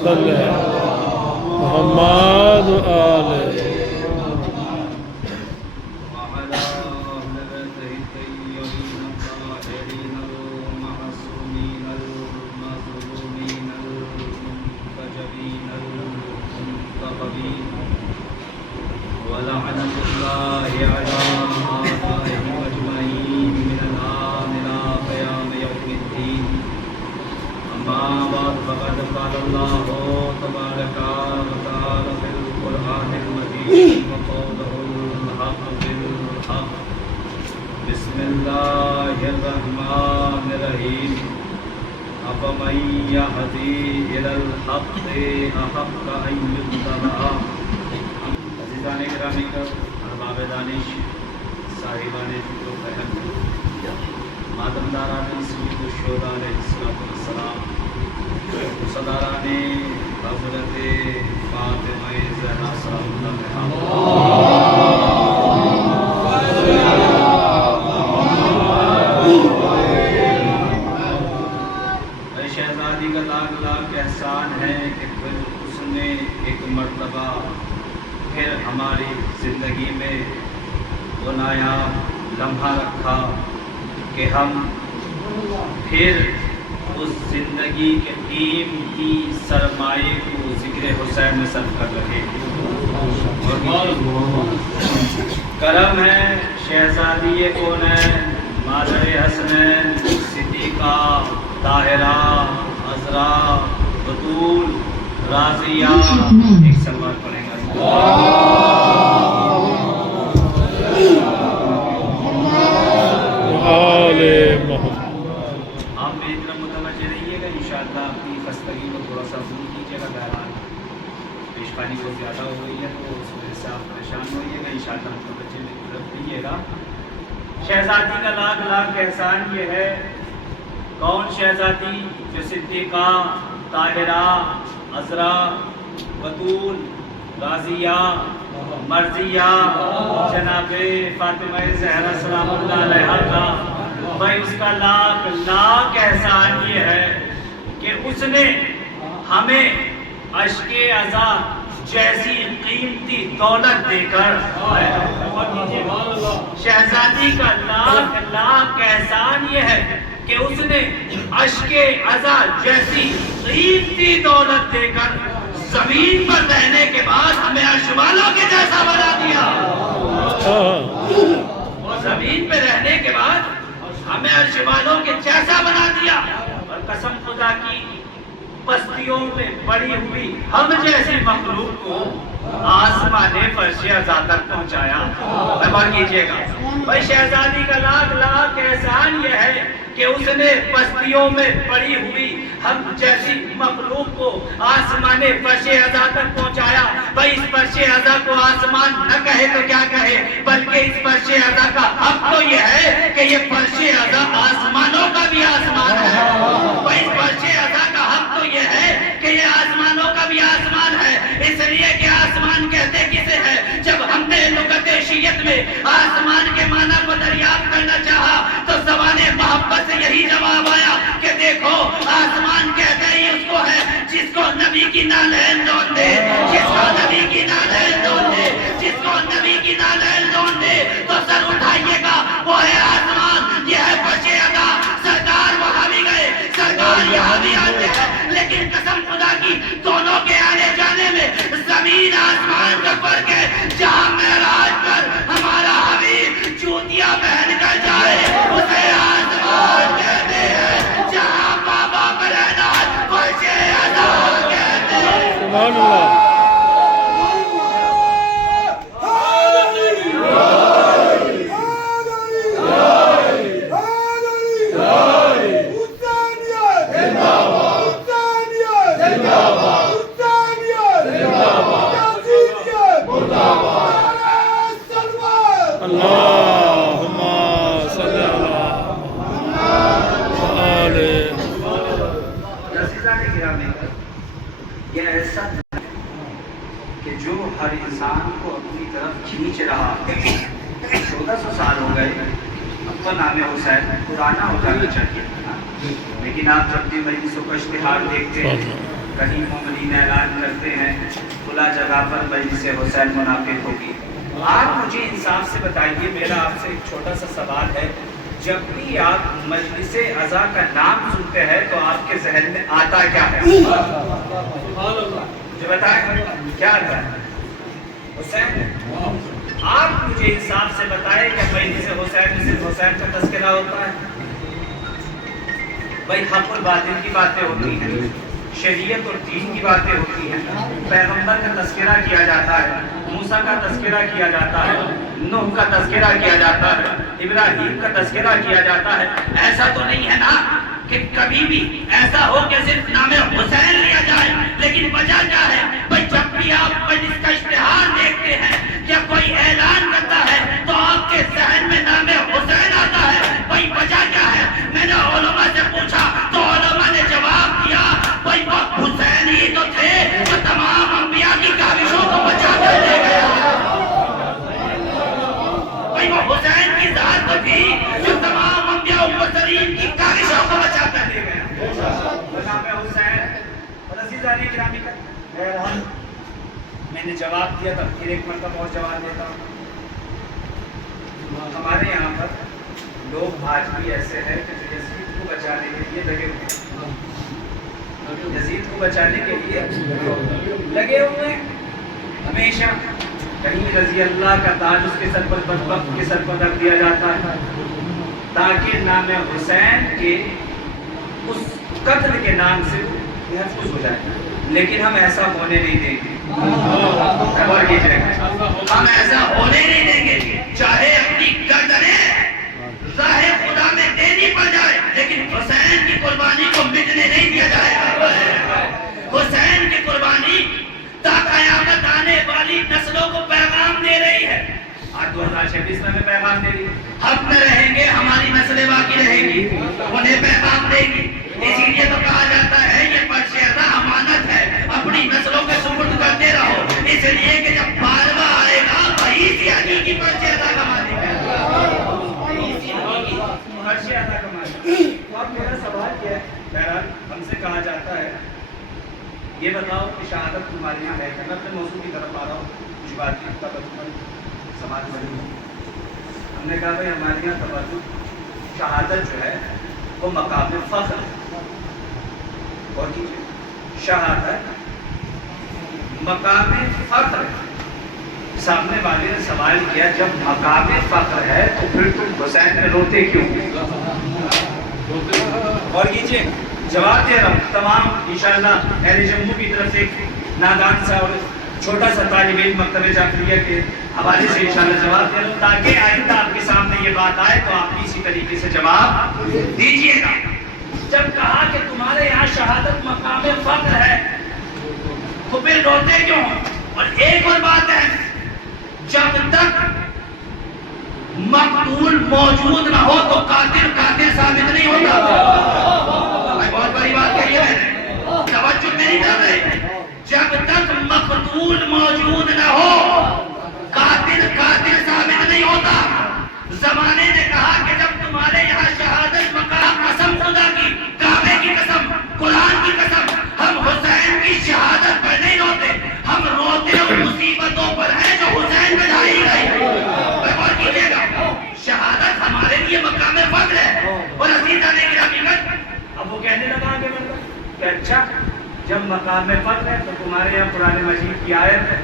صلی محمد آل ولعنة الله على أعدائهم أجمعين من الآن إلى قيام يوم الدين أما بعد فقد قال الله تبارك وتعالى في القرآن المجيد وقوله الحق بالحق بسم الله الرحمن الرحيم أفمن يهدي إلى الحق أحق أن يتبع عزیزان گرامی ارباب دانش صاحبان فکر و فہم مادمداران سید الشہداء علیہ السلام صداران حضرت فاطمہ زہرا سلام اللہ علیہ شہزادی کا لاکھ لاکھ احسان ہے کہ پھر اس نے ایک مرتبہ پھر ہماری زندگی میں وہ نایاب لمحہ رکھا کہ ہم پھر اس زندگی کے قیمتی سرمایے کو ذکر حسین میں صرف کر رہے ہیں کرم ہے شہزادی کونین مادر حسنین صدیقہ طاہرہ عذرا بطول راضیہ ایک سلوات پڑھیں گے آپ میری طرف متوجہ رہیے گا انشاءاللہ اپنی خستگی کو تھوڑا سا دور کیجیے گا بہرحال پیشخانی بہت زیادہ ہو گئی ہے تو اس وجہ سے آپ پریشان ہوئیے گا انشاءاللہ متوجہ رکھیے گا شہزادی کا لاکھ لاکھ احسان یہ ہے کون شہزادی جو صدیقہ طاہرہ عذرا بطول راضیہ مرضیہ جناب فاطمہ زہرا سلام اللہ علیہا کا بھائی اس کا لاکھ لاکھ احسان یہ ہے کہ اس نے ہمیں اشک عزا جیسی قیمتی دولت دے کر شہزادی کا لاکھ لاکھ احسان یہ ہے کہ اس نے اشک عزا جیسی قیمتی دولت دے کر زمین پر رہنے کے بعد ہمیں عرش والوں کے جیسا بنا دیا زمین پہ رہنے کے بعد ہمیں عرش والوں کے جیسا بنا دیا اور قسم خدا کی بستیوں میں پڑی ہوئی ہم جیسی مخلوق کو آسمان فرش عزا تک پہنچایا غور کیجئے گا بھائی شہزادی کا لاکھ لاکھ احسان یہ ہے کہ اس نے بستیوں میں پڑی ہوئی ہم جیسی مخلوق کو آسمان فرش عزا تک پہنچایا بھائی اس فرش عزا کو آسمان نہ کہے تو کیا کہے بلکہ اس فرش عزا کا حق تو یہ ہے کہ یہ فرش عزا آسمانوں کا بھی آسمان ہے بھائی اس فرش عزا کا حق تو یہ ہے کہ یہ آسمانوں کا بھی آسمان ہے اس لیے کہ آسمان کہتے کسے ہے جب ہم نے لغت شیعت میں آسمان کے معنی کو دریافت کرنا چاہا تو سوال محبت سے یہی جواب آیا کہ دیکھو آسمان کہتے ہی اس کو ہے جس کو نبی کی نالین دون دے جس کو نبی کی نالین دون دے جس کو نبی کی نالین دون دے تو سر اٹھائیے گا وہ ہے آسمان یہ ہے فرش عزا سرکار وہاں بھی گئے سرکار یہاں بھی آتے ہیں لیکن قسم خدا کی دونوں کے آنے جانے میں زمین آسمان کا فرق ہے جہاں معراج پر ہمارا حبیب چوتیاں پہن کر جائے اسے آسمان کہتے ہیں جہاں بابا برہنات فرش عزا کہتے ہیں سبحان اللہ یہ ایسا کہ جو ہر انسان کو اپنی طرف کھینچ رہا 1400 سال ہو گئے اب تو نام حسین پرانا ہو جانا چاہیے تھا، لیکن آپ جب بھی مجلسوں کا اشتہار دیکھتے ہیں، کہیں مومنین اعلان کرتے ہیں کھلا جگہ پر مجلس حسین منعقد ہوگی۔ آپ مجھے انصاف سے بتائیے، میرا آپ سے ایک چھوٹا سا سوال ہے، جب بھی آپ مجلس عزا کا نام سنتے ہیں تو آپ کے ذہن میں آتا کیا ہے؟ مجھے بتائیں کیا آتا ہے؟ حسین۔ آپ مجھے انصاف سے بتائیں کہ مجلس حسین میں صرف حسین کا تذکرہ ہوتا ہے؟ بھائی حق اور باطل کی باتیں ہوتی ہیں، شریعت اور دین کی باتیں ہوتی ہیں، پیغمبر کا تذکرہ کیا جاتا ہے، موسیٰ کا تذکرہ کیا جاتا ہے، نوح کا تذکرہ کیا جاتا ہے، ابراہیم کا تذکرہ کیا جاتا ہے۔ ایسا تو نہیں ہے نا کہ کبھی بھی ایسا ہو کہ صرف نام حسین لیا جائے، لیکن وجہ کیا ہے؟ بھائی جب بھی آپ مجلس کا اشتہار دیکھتے ہیں یا کوئی اعلان کرتا ہے تو آپ کے ذہن میں نام حسین آتا ہے۔ بھائی وجہ کیا ہے؟ میں نے علماء سے پوچھا تو علماء نے جواب دیا، بھائی وہ حسین ہی تو تھے جو تمام انبیاء کی کاوشوں کو بچا کر لے گیا۔ بھائی وہ حسین کی ذات تو تھی جو تمام انبیاء و مرسلین کی کاوشوں کو بچا کر لے گیا۔ نام حسین اور عزیزانی گرامی کا بہرحال میں نے جواب دیا تھا، پھر ایک مرتبہ اور جواب دیتا ہوں۔ ہمارے یہاں پر لوگ آج بھی ایسے ہیں کہ یزید کو بچانے کے لیے لگے ہوئے ہیں، یزید کو بچانے کے لیے لگے ہوئے ہیں، ہمیشہ کہیں رضی اللہ کا تاج اس کے سر پر بدبخت کے سر پر رکھ دیا جاتا ہے تاکہ نام حسین کے اس قتل کے نام سے محفوظ ہو جائے، لیکن ہم ایسا ہونے نہیں دیں گے۔ اور یہ جگہ ہم ایسا ہونے نہیں دیں گے، چاہے اپنی گردنیں راہ خدا میں دینی پڑ جائے، لیکن حسین کی قربانی کو مٹنے نہیں دیا جائے گا۔ حسین کی قربانی تا قیامت آنے والی نسلوں کو پیغام دے رہی ہے۔ آج 2026 میں پیغام دے رہی ہے، ہم نہ رہیں گے، ہماری نسلیں باقی رہیں گی، انہیں پیغام دے گی۔ اسی لیے تو کہا جاتا ہے یہ پرچیدہ امانت ہے، اپنی نسلوں کے سپرد کرتے رہو، اس لیے کہ جب بارواں آئے گا وہی سیانی کی پرچیدہ کا مالک ہے، پرچیدہ کا مالک ہے۔ اب میرا سوال یہ ہے، بہرحال ہم سے کہا جاتا ہے یہ بتاؤ کہ شہادت تمہارے یہاں ہے کہ میں اپنے موضوع کی طرف آ رہا ہوں، کچھ بات کی سماج بنی۔ ہم نے کہا بھائی ہمارے یہاں توجہ شہادت جو ہے وہ مقام فخر ہے، اور شہادت مقام فخر ہے۔ سامنے والے نے سوال کیا جب مقام فخر ہے تو پھر تم حسین میں روتے کیوں؟ اور کیجئے جواب دے رہا ہوں تمام انشاءاللہ اہل جموں کی طرف سے نادان سا اور چھوٹا سا طالب علم مکتبہ جعفریہ کے حوالے سے انشاءاللہ جواب دے رہا ہوں تاکہ آئندہ آپ کے سامنے یہ بات آئے تو آپ اسی طریقے سے جواب دیجئے گا۔ جب کہا کہ تمہارے یہاں شہادت مقام فخر ہے تو پھر روتے کیوں؟ اور ایک اور بات ہے، جب تک مقتول موجود نہ ہو تو قاتل قاتل ثابت نہیں ہوتا۔ بہت بڑی بات کہی ہے میں نے، توجہ میری کر رہے، جب تک مقتول موجود نہ ہو قاتل قاتل ثابت نہیں ہوتا۔ زمانے نے کہا کہ جب تمہارے یہاں شہادت مقام قسم خدا کی، کعبے کی قسم، قرآن کی قسم، ہم حسین کی شہادت پر نہیں روتے، ہم روتے ان مصیبتوں پر ہیں جو حسین میں ڈالی گئی۔ غور کیجئے گا، شہادت ہمارے لیے مقام فخر ہے۔ اور عزیزان گرامی، اب وہ کہنے لگا آگے بڑھ کر کہ اچھا جب مقام فخر ہے تو تمہارے یہاں قرآن مجید کی آیت ہے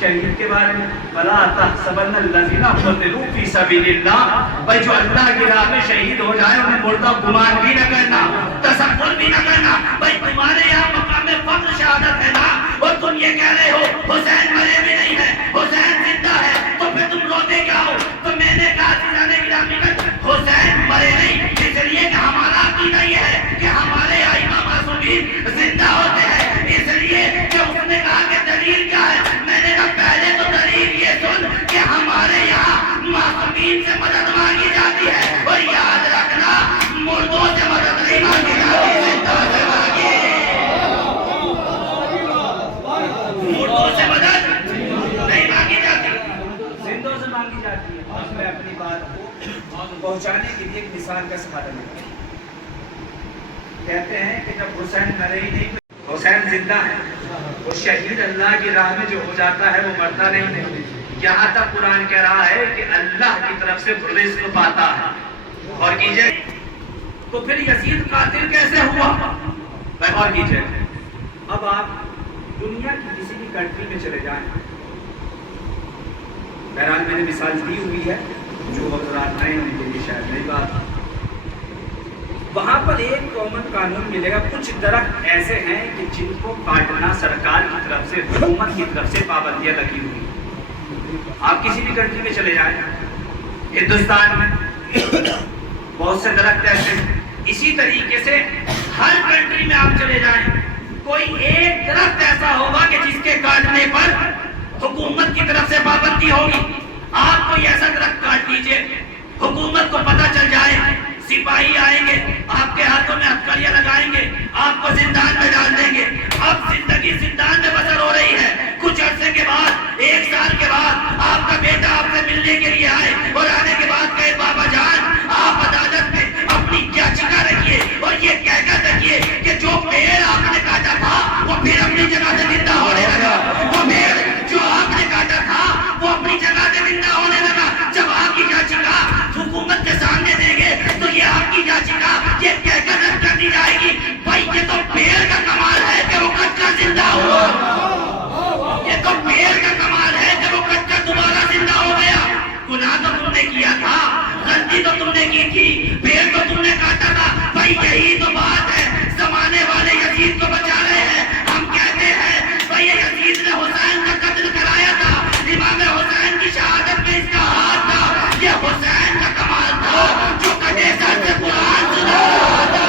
شہید کے بارے میں، فَلَا تَحْسَبَنَّ الَّذِينَ قُتِلُوا فِي سَبِيلِ اللَّهِ، بھائی جو اللہ کی راہ میں شہید ہو جائے انہیں مردہ گمان بھی نہ کرنا، تصور بھی نہ کرنا۔ بھائی تمہارے یہاں مقام فخر شہادت ہے نا، اور تم یہ کہہ رہے ہو حسین مرے بھی نہیں ہے، حسین زندہ ہے، تو پھر تم روتے کیا ہو؟ تو میں نے کہا عزیزان گرامی حسین مرے نہیں، اس لیے کہ ہمارا عقیدہ یہ ہے کہ ہمارے ائمہ معصومین زندہ ہوتے ہیں، اس لیے کہ اس نے کہا کہ دلیل کیا ہے؟ میں نے کہا پہلے تو دلیل یہ سن کہ ہمارے یہاں معصومین سے مدد مانگی جاتی ہے، اور یاد رکھنا مردوں سے مدد نہیں مانگی جاتی، زندوں سے مانگی، مردوں سے مدد نہیں مانگی جاتی، زندوں سے مانگی جاتی ہے۔ میں اپنی بات کو پہنچانے کی کھا رہے ہیں. کہتے ہیں کہ جب حسین مرے ہی نہیں, حسین زندہ ہے, وہ شہید اللہ کی راہ میں جو ہو جاتا ہے وہ مرتا نہیں. یہاں تک قرآن کہہ رہا ہے کہ اللہ کی طرف سے رزق پاتا ہے. اور کیجئے تو پھر یزید قاتل کیسے ہوا؟ غور کیجئے. اب آپ دنیا کی کسی بھی کنٹری میں چلے جائیں, بہرحال میں نے مثال دی ہوئی ہے, جو حضرات نئے ہونے کے لیے شاید نئی بات. وہاں پر ایک کامن قانون ملے گا. کچھ درخت ایسے ہیں کہ جن کو کاٹنا سرکار کی طرف سے, حکومت کی طرف سے پابندیاں لگی ہوئی. آپ کسی بھی کنٹری میں چلے جائیں, ہندوستان میں بہت سے درخت ایسے ہیں. اسی طریقے سے ہر کنٹری میں آپ چلے جائیں, کوئی ایک درخت ایسا ہوگا کہ جس کے کاٹنے پر حکومت کی طرف سے پابندی ہوگی. آپ کوئی ایسا درخت کاٹ لیجئے, حکومت کو پتہ چل جائے, سپاہی آئیں گے, آپ کے ہاتھوں میں ہتھکڑیاں لگائیں گے, آپ کو زندان میں ڈال دیں گے. اب زندگی زندان میں بسر ہو رہی ہے. کچھ عرصے کے بعد, 1 سال کے بعد آپ کا بیٹا آپ سے ملنے کے لیے آئے اور آنے کے بعد کہے بابا جان آپ عدالت میں اپنی یاچکا رکھیے اور یہ کہہ کر رکھیے کہ جو پیڑ آپ نے کاٹا تھا وہ پھر اپنی جگہ سے زندہ ہونے لگا. وہ پیڑ جو آپ نے کاٹا تھا وہ اپنی جگہ سے زندہ ہونے لگا. جب آپ کی یاچکا حکومت کے سامنے دیں گے تو یہ آپ کی یاچکا یہ کہہ کر رد کر دی جائے گی, بھائی یہ تو پیڑ کا کمال ہے کہ وہ کٹ کر زندہ ہوا. یہ تو پیڑ کا کمال ہے کہ وہ کٹ کر دوبارہ زندہ ہو گیا. گناہ تو تم نے کیا تھا, غلطی تو تم نے کی تھی, پیڑ تو تم نے کاٹا تھا. بھائی یہی تو بات ہے. زمانے والے یزید کو بچا رہے ہیں. ہم کہتے ہیں بھائی یزید نے حسین کا قتل کرایا تھا, امام حسین کی شہادت میں اس کا ہاتھ تھا. یہ حسین کا کمال تھا جو کٹے سر سے قرآن سنا رہا تھا.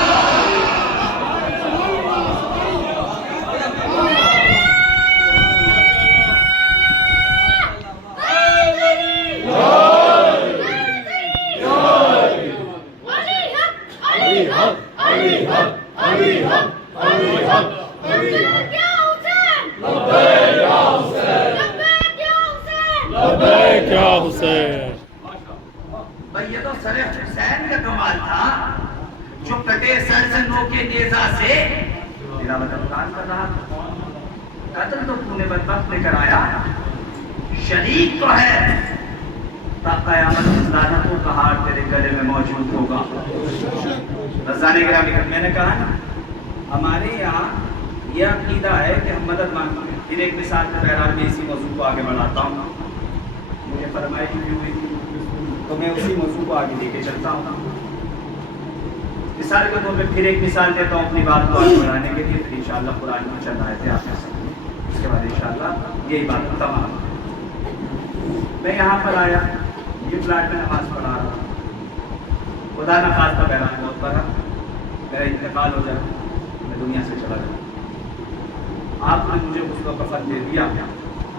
بھائی یہ تو سر حسین کا کمال تھا جو کٹے سر سے نوکے نیزہ سے تلاوت قرآن کر رہا تھا. قتل تو تو نے بدبخت نے کرایا, شریک تو ہے. تا قیامت لعنت و قہار تیرے گلے میں موجود ہوگا. رضانے گرامی, میں نے کہا نا ہمارے یہاں یہ عقیدہ ہے کہ ہم مدد مانگتے ہیں. پھر ایک مثال کے بہرحال میں اسی موضوع کو آگے بڑھاتا ہوں. مجھے فرمائش کی ہوئی تھی تو میں اسی موضوع کو آگے لے کے چلتا ہوں. مثال کے طور پہ پھر ایک مثال دیتا ہوں اپنی بات کو آگے بڑھانے کے لیے. پھر انشاءاللہ قرآن میں چل رہے تھے آپ میں سے, اس کے بعد انشاءاللہ یہی بات تمام. میں یہاں پر آیا, یہ پلاٹ میں نماز پڑھا رہا ہوں. خدا نخواستہ بہرحال موت پڑا, میرا انتقال ہو جائے, میں دنیا سے چلا جاؤں. آپ نے مجھے اس کو کفن دے دیا,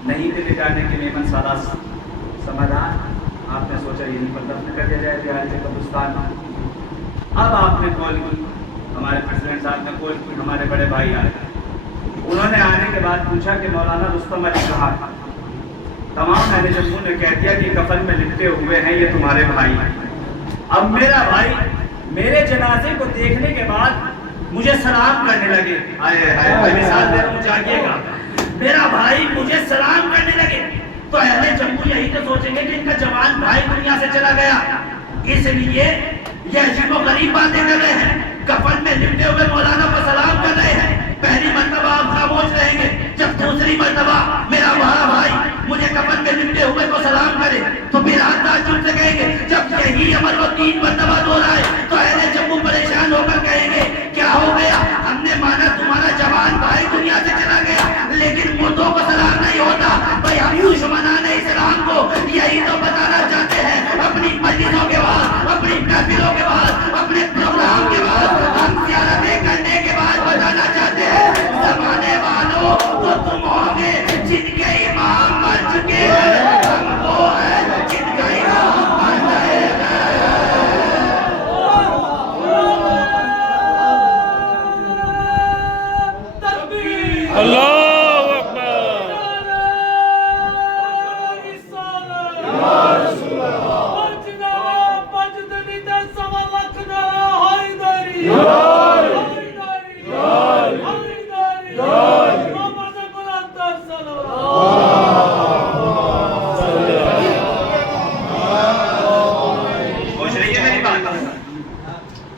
نہیں دے جانے کے میمن سارا سمادھان. آپ نے سوچا یہیں پر دفن کر دیا جائے دیہات کے قبرستان میں. اب آپ نے کال کی, ہمارے پریزیڈنٹ صاحب نے کال کی, ہمارے بڑے بھائی آئے. انہوں نے آنے کے بعد پوچھا کہ مولانا رستم علی کہاں تھا. تمام اہل جموں نے کہہ دیا کہ کفن میں لپٹے ہوئے ہیں, یہ تمہارے بھائی. اب میرا بھائی میرے جنازے کو دیکھنے کے بعد مجھے سلام کرنے لگے. مثال دے رہا ہوں, جاگیے گا. میرا بھائی مجھے سلام کرنے لگے تو اہل جموں یہی تو سوچیں گے کہ ان کا جوان بھائی دنیا سے چلا گیا. اس لیے یہ عجیب و غریب باتیں کر رہے ہیں. کفن میں لپٹے ہوئے مولانا کو سلام کر رہے ہیں. پہلی مرتبہ آپ خاموش رہیں گے, جب دوسری مرتبہ میرا بڑا بھائی مجھے کفن میں لپٹے ہوئے کو سلام کرے تو پھر ہاتھ تعجب سے کہیں گے. جب یہی عمل وہ 3 مرتبہ دہرائے تو اہل جموں پریشان ہو کر کہیں گے کیا ہو گیا, ہم نے مانا تمہارا جوان بھائی دنیا سے چلا گیا لیکن مردوں کو سلام نہیں ہوتا. بھائی ہم دشمنان اسلام کو یہی تو بتانا چاہتے ہیں. اپنی مجلسوں کے بعد, اپنی محفلوں کے بعد, اپنے پروگرام کے بعد, ہم زیارتیں کرنے کے بعد بتانا چاہتے ہیں زمانے والوں تو تم ہوں گے جن کے امام مر چکے ہیں, ہم وہ ہیں جن کا امام مر گئے ہیں.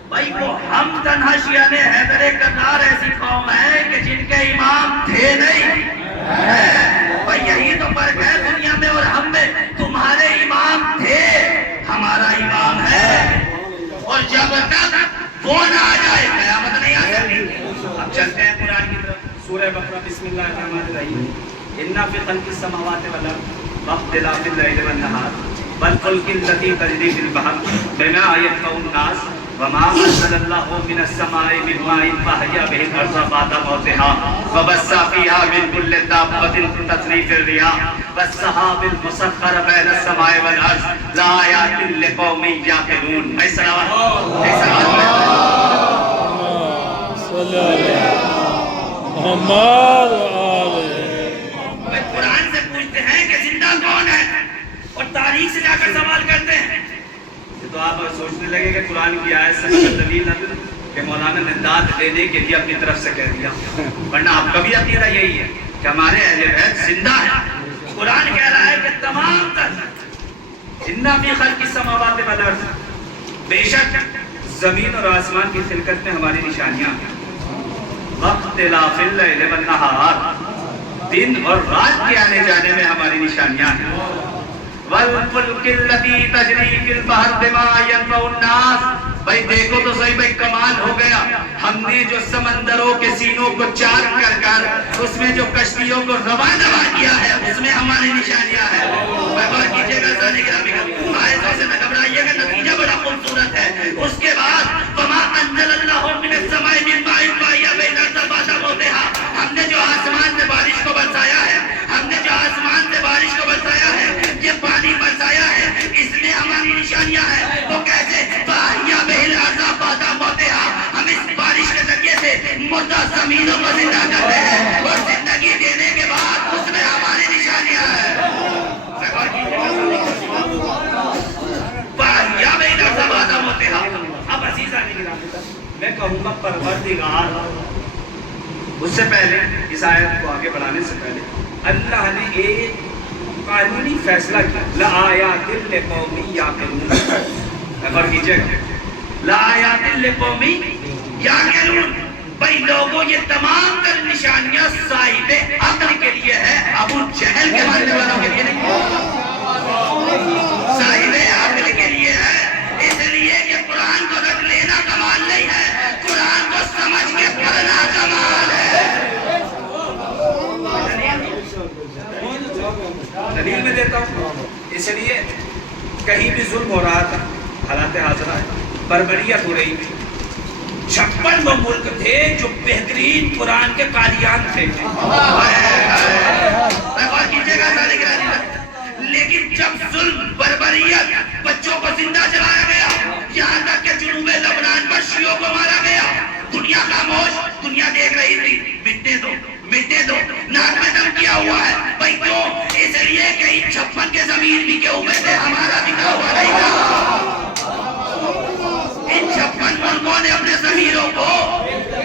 بھائی وہ ہم تنہا شیعہ حیدر کرار ایسی قوم ہے کہ جن کے امام تھے نہیں. بھائی یہی تو فرق ہے دنیا میں اور ہم میں. تمہارے امام تھے, ہمارا امام ہے, اور جب تک وہ نہ آ جائے قیامت نہیں آ سکتی. اب چلتے ہیں قرآن کی طرف. سورہ بقرہ بسم اللہ الرحمن الرحیم. اِنَّ فِي خَلْقِ السَّمَاوَاتِ وَالْأَرْضِ وَاخْتِلَافِ اللَّيْلِ وَالنَّهَارِ وَالْفُلْكِ الَّتِي تَجْرِي فِي الْبَحْرِ بِمَا يَنفَعُ النَّاسَ وَمَا أَنزَلَ اللَّهُ مِنَ السَّمَاءِ مِن مَّاءٍ فَأَحْيَا بِهِ الْأَرْضَ بَعْدَ مَوْتِهَا وَبَثَّ فِيهَا مِن كُلِّ دَابَّةٍ تَجْرِي فِي الرِّيَاحِ وَالسَّحَابِ الْمُسَخَّرِ بَيْنَ السَّمَاءِ وَالْأَرْضِ لَآيَاتٍ لِقَوْمٍ يَعْقِلُونَ. قرآن سے پوچھتے ہیں کہ زندہ کون ہے, اور تاریخ سے جا کر سوال کرتے ہیں. تو آپ سوچنے لگے کہ قرآن کی آیت سے دلیل نہ دوں کہ مولانا نے داد دینے کے لیے اپنی طرف سے کہہ دیا, ورنہ آپ کا بھی عقیدہ یہی ہے کہ ہمارے اہل بیت زندہ ہیں. قرآن کہہ رہا ہے کہ تمام تر اِنَّ فِي خَلْقِ السَّمَاوَاتِ وَالْأَرْضِ, بے شک زمین اور آسمان کی خلقت میں ہماری نشانیاں ہیں. وَاخْتِلَافِ اللَّيْلِ وَالنَّهَارِ, دن اور رات کے آنے جانے میں ہماری نشانیاں ہیں. وَالْفُلْكِ الَّتِي تَجْرِي فِي الْبَحْرِ بِمَا يَنفَعُ النَّاسَ. بھائی دیکھو تو صحیح, بھائی کمال ہو گیا. ہم نے جو سمندروں کے سینوں کو چار کر اس میں جو کشتیوں کو روانہ کیا ہے, اس میں ہماری نشانیاں ہیں. غور کیجیے گا سارے گرامی کا, آیتوں سے نہ گھبرائیے گا, نتیجہ بڑا خوبصورت ہے. اس کے بعد وَمَا أَنزَلَ اللَّهُ مِنَ السَّمَاءِ مِن مَّاءٍ فَأَحْيَا بِهِ الْأَرْضَ بَعْدَ مَوْتِهَا. ہم نے جو آسمان سے بارش کو برسایا ہے, ہم نے جو آسمان سے بارش کو برسایا ہے, یہ پانی برسایا ہے, اس میں ہماری نشانیاں ہیں. وہ کیسے؟ فَأَحْيَا بِهِ الْأَرْضَ بَعْدَ مَوْتِهَا. ہم اس بارش کے ذریعے سے مردہ زمینوں کو زندہ کرتے ہیں, اور زندگی دینے کے بعد اس میں ہماری نشانیاں ہیں. فَأَحْيَا بِهِ الْأَرْضَ بَعْدَ مَوْتِهَا. اب عزیزاں میں کہوں گا پروردگار, اس سے پہلے اس آیت کو آگے بڑھانے سے پہلے اللہ نے ایک قانونی فیصلہ کیا. لَآیَاتٍ لِقَوْمٍ یَعْقِلُونَ. غور کیجیے گا, لَآیَاتٍ لِقَوْمٍ یَعْقِلُونَ. بھائی لوگوں یہ تمام تر نشانیاں صاحب عقل کے لیے ہے, ابو جہل کے ماننے والوں کے لیے نہیں, صاحب عقل کے لیے ہے. اس لیے کہ قرآن کو رکھ لینا کمال نہیں ہے, قرآن کو سمجھ کے پڑھنا کمال ہے. دلیل میں دیتا ہوں. اس لیے کہیں بھی ظلم ہو رہا تھا, حالات حاضرہ ہے, بربریت ہو رہی تھی. 56 وہ ملک تھے جو بہترین قرآن کے قاریان تھے. لیکن جب ظلم بربریت, بچوں کو زندہ جلایا گیا, یہاں تک کہ جنوب لبنان پر شیعوں کو مارا گیا, دنیا خاموش, دنیا دیکھ رہی تھی. مٹنے دو, مٹنے دو, ناک میں دم کیا ہوا ہے. بھائی کیوں؟ اس لیے کہ 56 کے زمین بھی کے اوپر سے ہمارا دکھا ہوا نہیں تھا. ان 56 ملکوں نے اپنے ضمیروں کو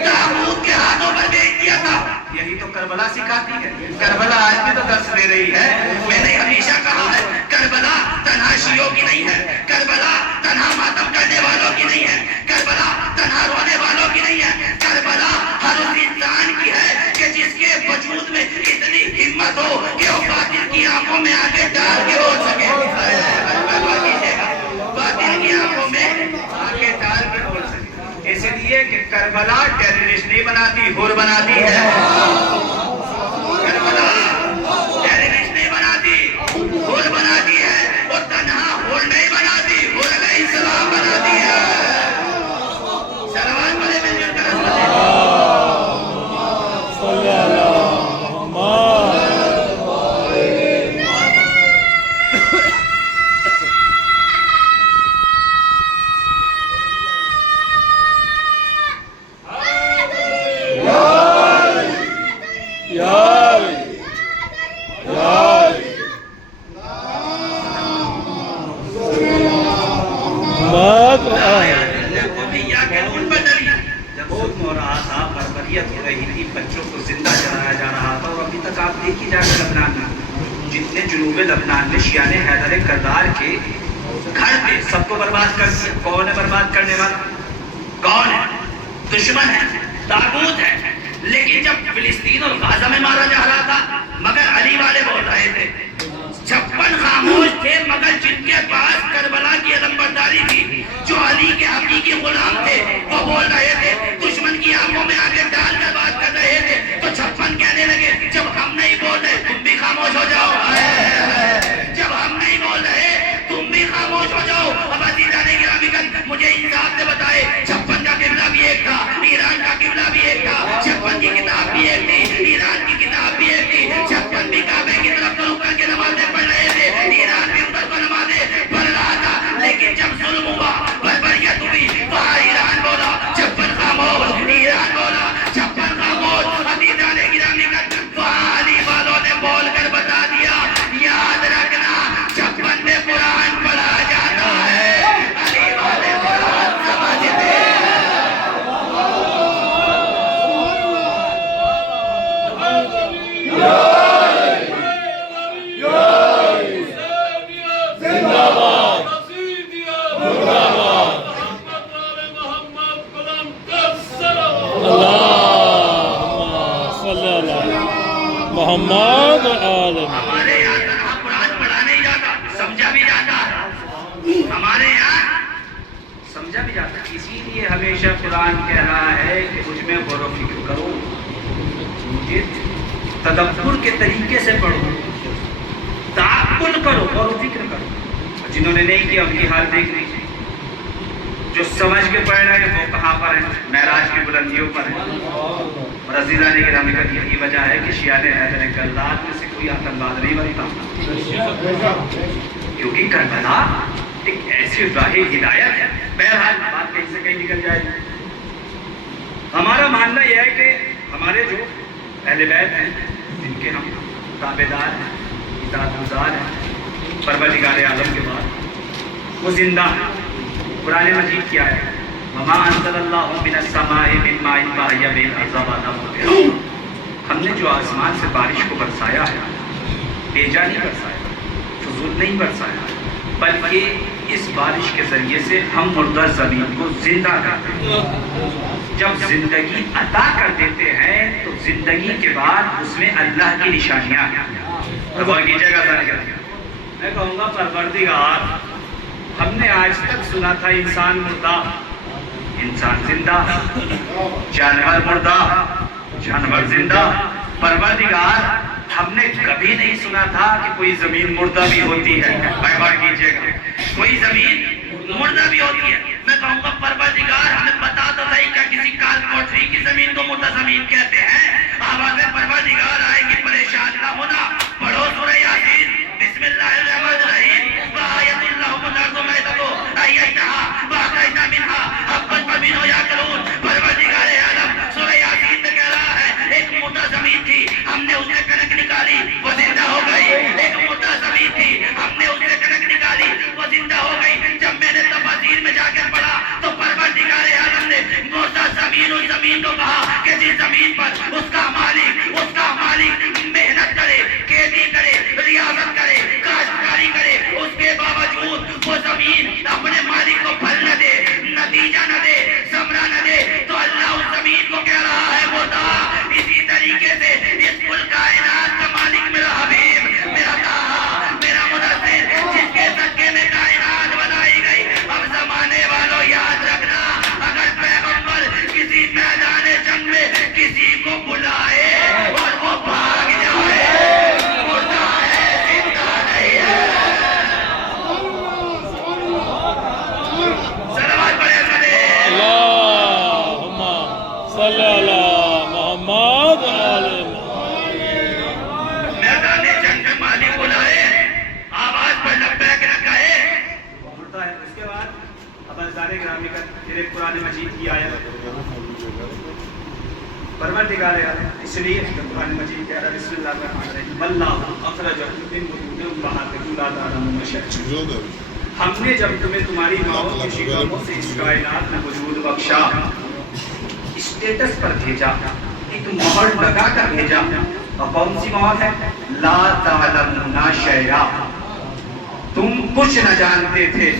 طاغوت کے ہاتھوں پر بیچ دیا تھا. یہی تو کربلا سکھاتی ہے. کربلا آج بھی تو درس دے رہی ہے. میں نے ہمیشہ کہا ہے کربلا تنہا شیعوں کی نہیں ہے, کربلا تنہا ماتم کرنے والوں کی نہیں ہے, کربلا تنہا رونے والوں کی نہیں ہے. کربلا ہر اس انسان کی ہے کہ جس کے وجود میں اتنی ہمت ہو کہ وہ باطل کی آنکھوں میں آگے ڈال کے بول سکے. باطل کی آنکھوں میں آگے ڈال کے بول سکے. اس لیے کہ کربلا ٹیررسٹ نہیں بناتی, ہور بناتی ہے. کربلا ٹیررسٹ نہیں بناتی, ہور بناتی ہے. وہ تنہا ہور نہیں بناتی, ہور علیہ السلام بناتی ہے. سلوات پڑھے مل جل کر عملیات ہو رہی تھی، بچوں کو زندہ جلایا جا رہا تھا، اور ابھی تک آپ دیکھیے جا کر لبنان میں جتنے جنوب لبنان میں شیعہ نے حیدر کردار کے گھر پہ سب کو برباد کر دیا۔ کون ہے برباد کرنے والا؟ کون ہے؟ دشمن ہے، طاغوت ہے۔ لیکن جب فلسطین اور غزہ میں مارا جا رہا تھا مگر علی والے بول رہے تھے، 56 خاموش تھے مگر جن کے پاس کربلا کی علمبرداری تھی، جو علی کے حقیقی غلام تھے، وہ بول رہے تھے، دشمن کی آنکھوں میں آگے ڈال کر بات کر رہے تھے، تو 56 کہنے لگے جب ہم نہیں بول رہے تم بھی خاموش ہو جاؤ، جب ہم نہیں بول رہے تم بھی خاموش ہو جاؤ۔ اب عزیزان گرامی مجھے انصاف سے بتائے، 56 کا قبلہ بھی ایک تھا، ایران کا قبلہ بھی ایک تھا، 56 کی کتاب بھی ایک تھی، ایران کی کتاب بھی ایک تھی، 56 بھی کعبے کی طرف رک کر کے نمازیں پڑھ رہے تھے، ایران بھی ادھر کو نمازیں پڑھ رہا تھا، لیکن جب ظلم ہوا، بربریت ہوئی، وہاں ایران بولا 56 خاموش، ایران بولا 56 خاموش۔ عزیزان گرامی وہاں علی والوں نے بول کر بتا دیا، یاد رکھنا 56 میں قرآن پڑھا جاتا ہے، علی والے قرآن سمجھتے ہیں۔ محمد عالم ہمارے یہاں تنہا قرآن پڑھا نہیں جاتا، سمجھا بھی جاتا ہے، ہمارے یہاں سمجھا بھی جاتا ہے۔ اسی لیے ہمیشہ قرآن کہہ رہا ہے کہ مجھ میں غور و فکر کرو، مجھے تدبر کے طریقے سے پڑھو، تعقل کرو، غور و فکر کرو۔ جنہوں نے نہیں کیا ان کی حال دیکھ لیجیے، جو سمجھ کے پڑھ رہے ہیں وہ کہاں پر ہیں؟ معراج کی بلندیوں پر ہیں۔ اور عزیزان گرامی کا یہی وجہ ہے کہ شیعہ نے حیدر کربلا میں سے کوئی آتنکواد نہیں بنتا، کیونکہ کربلا ایک ایسی راہ ہدایت ہے۔ بہرحال بات کہیں سے کہیں نکل جائے گی۔ ہمارا ماننا یہ ہے کہ ہمارے جو اہل بیت ہیں، جن کے ہم تابعدار ہیں، اطاعت گزار ہیں پروردگار عالم کے بعد، وہ زندہ ہیں۔ قرآن مجید کیا ہے؟ وَمَا أَنزَلَ اللَّهُ مِنَ السَّمَاءِ مِن مَّاءٍ فَأَحْيَا بِهِ الْأَرْضَ بَعْدَ مَوْتِهَا۔ ہم نے جو آسمان سے بارش کو برسایا ہے، بیجا نہیں برسایا، فضول نہیں برسایا، بلکہ اس بارش کے ذریعے سے ہم مردہ زمین کو زندہ کرتے ہیں۔ جب زندگی عطا کر دیتے ہیں تو زندگی کے بعد اس میں اللہ کی نشانیاں ہیں۔ غور کیجیے گا میں کہوں گا پروردگار، ہم نے آج تک سنا تھا انسان مردہ، انسان زندہ، جانور مردہ، جانور زندہ۔ پروردگار، ہم نے کبھی نہیں سنا تھا کہ کوئی زمین مردہ بھی ہوتی ہے۔ غور کیجیے گا، کوئی زمین مردہ بھی ہوتی ہے۔ میں کہوں گا پروردگار ہمیں بتا تو صحیح کہ کسی کال کوٹری کی زمین کو مردہ زمین کہتے ہیں۔ آواز پروردگار آئے گی، پریشان نہ ہونا، پڑھو سورہ یاسین، بسم اللہ الرحمن الرحیم۔ وآیت اللہم الارض میتۃ احییتہا وأخرجنا منہا حبا فمنہ یأکلون۔ پروردگار عالم سورہ یاسین میں کہہ رہا ہے ایک مردہ زمین تھی، ہم نے اس سے کنک نکالی، وہ زندہ ہو گئی۔ ایک مردہ زمین تھی، ہم نے اس سے کنک نکالی، وہ زندہ ہو گئی۔ جب میں نے تفاسیر میں جا کر پڑھا تو پروردگار عالم نے مردہ زمین اس زمین کو کہا کہ جس زمین پر اس کا مالک محنت کرے، کھیتی کرے، ریاضت کرے، کاشتکاری کرے، اس کے باوجود وہ زمین اپنے مالک کو پھل نہ دے، نتیجہ نہ دے، ثمرہ نہ دے، تو اللہ اس زمین کو کہہ رہا ہے مردہ۔ اسی طریقے سے اس کل کائنات کا مالک میرا حبیب، میرا طاہا، میرا مدثر، جس کے صدقے میں کائنات بنائی گئی۔ اب زمانے والوں یاد رکھنا، اگر پیغمبر کسی میدان جنگ میں کسی کو بلائے اور وہ بھاگ جائے، مردہ ہے، زندہ نہیں ہے۔ صلوات پڑھیں سارے۔ اللہم صلی علی محمد عالم۔ میدان جنگ میں مالک بلائے، آواز پر لبیک نہ کہے، وہ مردہ ہے۔ اس کے بعد اب عزیزان گرامی کا پھر ایک قرآن مجید کی آیت پروردگار عالم، اس لیے قرآن مجید کہہ رہا ہے بسم اللہ الرحمن الرحیم واللہ اخرجکم من بطون امہاتکم لا تعلمون شیئا۔ ہم نے جب تمہیں تمہاری ماؤں کی شکموں سے اس کائنات میں وجود بخشا، اسٹیٹس پر بھیجا، ایک مہر لگا کر بھیجا. اور کون سی مہر ہے؟ لا تعلمون شیئا. تم کچھ نہ جانتے تھے،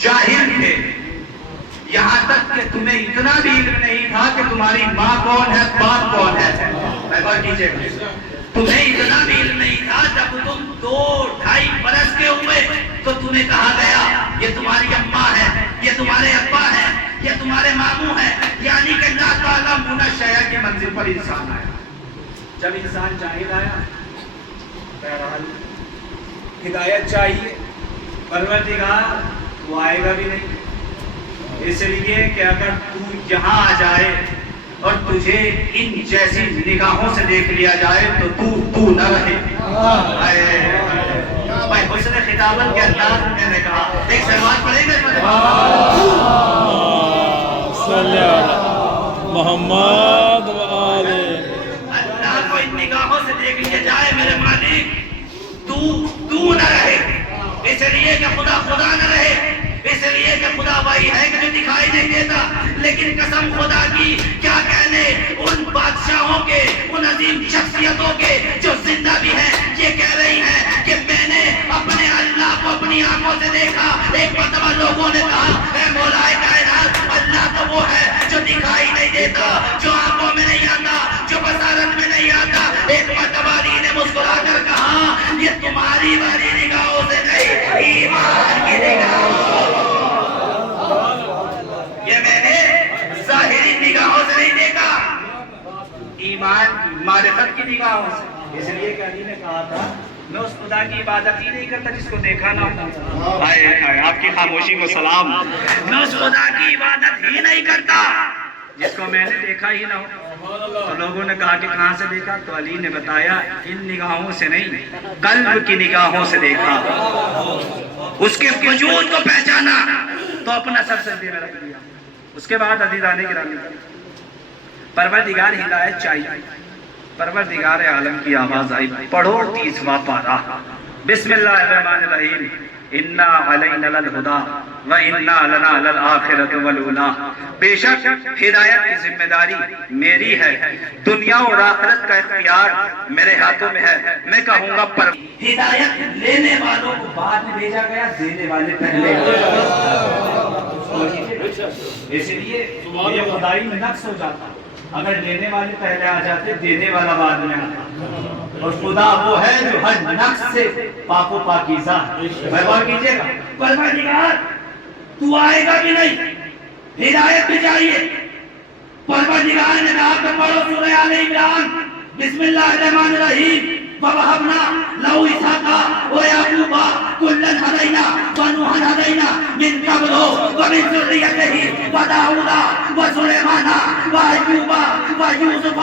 جاہل تھے. یہاں تک کہ تمہیں اتنا بھی علم نہیں تھا کہ تمہاری ماں کون ہے، باپ کون ہے. غور کیجئے، تمہیں اتنا بھی علم نہیں تھا. جب تم 2-2.5 برس کے ہوئے تو تمہیں کہا گیا یہ تمہاری اماں ہے، یہ تمہارے ابا ہے، یہ تمہارے ماموں ہے. یعنی کہ لا تعلمون شیئا کی منزل پر انسان آیا. جب انسان جاہل آیا، بہرحال ہدایت چاہیے. پروردگار وہ آئے گا بھی نہیں، اس لیے کہ اگر تو یہاں آ جائے اور تجھے ان جیسی نگاہوں سے دیکھ لیا جائے تو تو نہ رہے. بھائی حسن خطابت کے انداز میں نے کہا ایک سلوات پڑھیں گے صلی اللہ محمد و آل. اللہ کو ان نگاہوں سے دیکھ لیا جائے میرے مالک تو نہ رہے. اس لیے کہ خدا نہ رہے، اس لیے کہ خدا وہی ہے کہ جو دکھائی نہیں دیتا. لیکن قسم خدا کی کیا کہنے ان بادشاہوں کے، ان عظیم شخصیتوں کے جو زندہ بھی ہیں. یہ کہہ رہی ہیں کہ میں نے اپنے اللہ کو اپنی آنکھوں سے دیکھا. ایک مرتبہ لوگوں نے کہا اے مولا کائنات، اللہ تو وہ ہے جو دکھائی نہیں دیتا، جو آنکھوں میں نہیں آتا، جو بصارت میں نہیں آتا. ایک مرتبہ علی نے مسکرا کر کہا یہ تمہاری والی نگاہوں سے نہیں، ایمان کی نگاہوں، یہ میں نے ظاہری نگاہوں سے نہیں دیکھا، ایمان کی معرفت کی نگاہوں سے. اس لیے کہ علی نے کہا تھا میں اس خدا کی عبادت ہی نہیں کرتا جس کو دیکھا نہ ہو. آپ کی خاموشی کو سلام. میں اس خدا کی عبادت ہی نہیں کرتا جس کو میں نے دیکھا ہی نہ ہو. تو لوگوں نے کہا کہ کہاں سے دیکھا؟ تو علی نے بتایا ان نگاہوں سے نہیں، قلب کی نگاہوں سے دیکھا. اس کے وجود کو پہچانا تو اپنا سر سجدے میں رکھ دیا. اس کے بعد عزیزان گرامی، پروردگار ہدایت چاہیے. پروردگار عالم کی آواز آئی. پڑھو 30واں پارہ. بسم اللہ الرحمن الرحیم. انا علینا للہدی و انا لنا للآخرۃ والأولی. بے شک ہدایت کی ذمہ داری میری ہے، دنیا اور آخرت کا اختیار میرے ہاتھوں میں ہے. میں کہوں گا پر ہدایت لینے والوں کو بعد میں بھیجا گیا، دینے والے پہلے. اس لیے یہ خدائی میں نقص ہو جاتا اگر لینے والے پہلے آ جاتے، دینے والا بعد میں آتا. اور خدا وہ ہے جو ہر نقص سے پاک و پاکیزہ ہے. غور کیجئے گا، پروردگار تو آئے گا بھی نہیں، ہدایت بھی چاہیے. پروردگار نے کہا کہ پڑھو سورہ آل عمران. بسم اللہ الرحمن الرحیم. وَوَهَبْنَا لَهُ إِسْحَاقَ وَيَعْقُوبَ كُلًّا هَدَيْنَا وَنُوحًا هَدَيْنَا مِن قَبْلُ وَمِن ذُرِّيَّتِهِ وَدَاوُودَ وَسُلَيْمَانَ وَأَيُّوبَ وَيُوسُفَ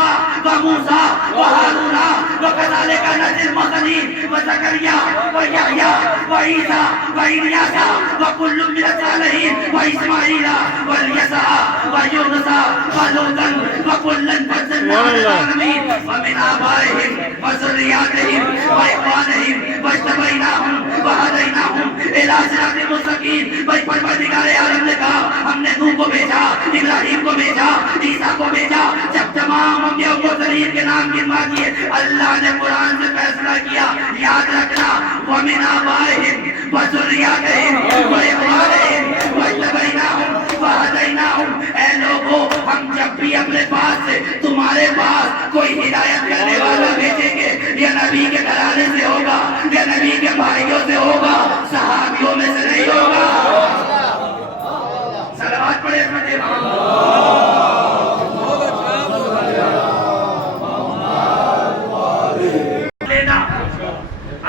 وَمُوسَى وَهَارُونَ وَكَذَلِكَ نَجْزِي الْمُحْسِنِينَ وَزَكَرِيَّا وَيَحْيَىٰ وَعِيسَىٰ وَإِلْيَاسَ وَكُلٌّ مِّنَ الصَّالِحِينَ وَإِسْمَاعِيلَ وَالْيَسَعَ وَيُونُسَ وَلُوطًا وَكُلًّا فَضَّلْنَا عَلَى الْعَالَمِينَ وَمِنْ آبَائِهِمْ وَذُرِّيَّاتِهِمْ وَإِخْوَانِهِمْ وَاجْتَبَيْنَاهُمْ وَهَدَيْنَاهُمْ إِلَىٰ صِرَاطٍ مُّسْتَقِيمٍ. بھائی پروردگار عالم نے کہا ہم نے نوح کو بھیجا، ابراہیم کو بھیجا، عیسیٰ کو بھیجا. جب تمام انبیاء و مرسلین کے نام گنوا دیے، اللہ نے قرآن سے فیصلہ کیا. یاد رکھنا وَمِنْ آبَائِهِمْ وَذُرِّيَّاتِهِمْ وَإِخْوَانِهِمْ وَاجْتَبَيْنَاهُمْ وَهَدَيْنَاهُمْ. اے لوگوں، ہم جب بھی اپنے پاس سے تمہارے پاس کوئی ہدایت کرنے والا بھیجیں گے، یہ نبی کے گھرانے سے ہوگا، یہ نبی کے بھائیوں سے ہوگا، صحابیوں میں سے نہیں ہوگا. صلوات پڑھے احمد لینا.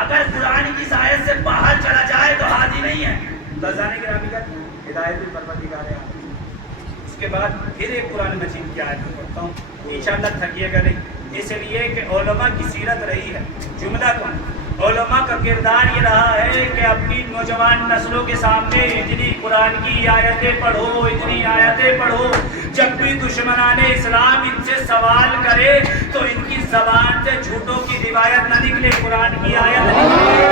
اگر قرآن کی آیت سے باہر چلا جائے تو ہادی نہیں ہے. بزانے کے رامی کا ہدایت پروردگار ہے. اس کے بعد پھر ایک قرآن مجید کی آیت پڑھتا ہوں، انشاءاللہ تھکیے گا نہیں. اس لیے کہ علماء کی سیرت رہی ہے. جملہ کو علماء کا کردار یہ رہا ہے کہ اپنی نوجوان نسلوں کے سامنے اتنی قرآن کی آیتیں پڑھو، اتنی آیتیں پڑھو، جب بھی دشمنان اسلام ان سے سوال کرے تو ان کی زبان سے جھوٹوں کی روایت نہ نکلے، قرآن کی آیت نکلے.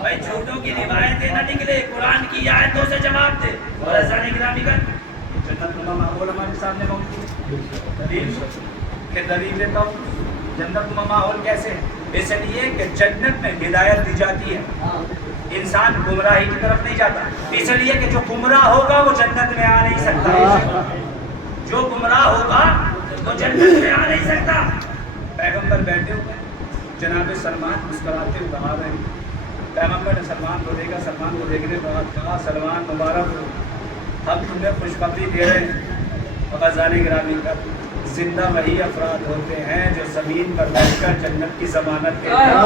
بھائی جھوٹوں کی روایتیں نہ نکلے، قرآن کی آیتوں سے جواب دے. اور ایسا نہیں گرامی کر علماء کے سامنے دلیل کہ دلیل دیتا ہوں جنت میں ماحول کیسے ہے؟ اس لیے کہ جنت میں ہدایت دی جاتی ہے، انسان گمراہی کی طرف نہیں جاتا، اس لیے کہ جو گمراہ ہوگا وہ جنت میں آ نہیں سکتا، جو گمراہ ہوگا وہ جنت میں آ نہیں سکتا۔ پیغمبر بیٹھے ہوئے جناب سلمان مسکراتے ہوئے آ رہے ہیں، پیغمبر نے سلمان کو دیکھا، سلمان کو دیکھنے کے بعد کہا سلمان مبارک ہو، ہم تمہیں خوشخبری دے رہے ہیں، غزالی گرامی کا زندہ وہی افراد ہوتے ہیں جو زمین پر بیٹھ کر جنت کی ضمانت دیتے ہیں،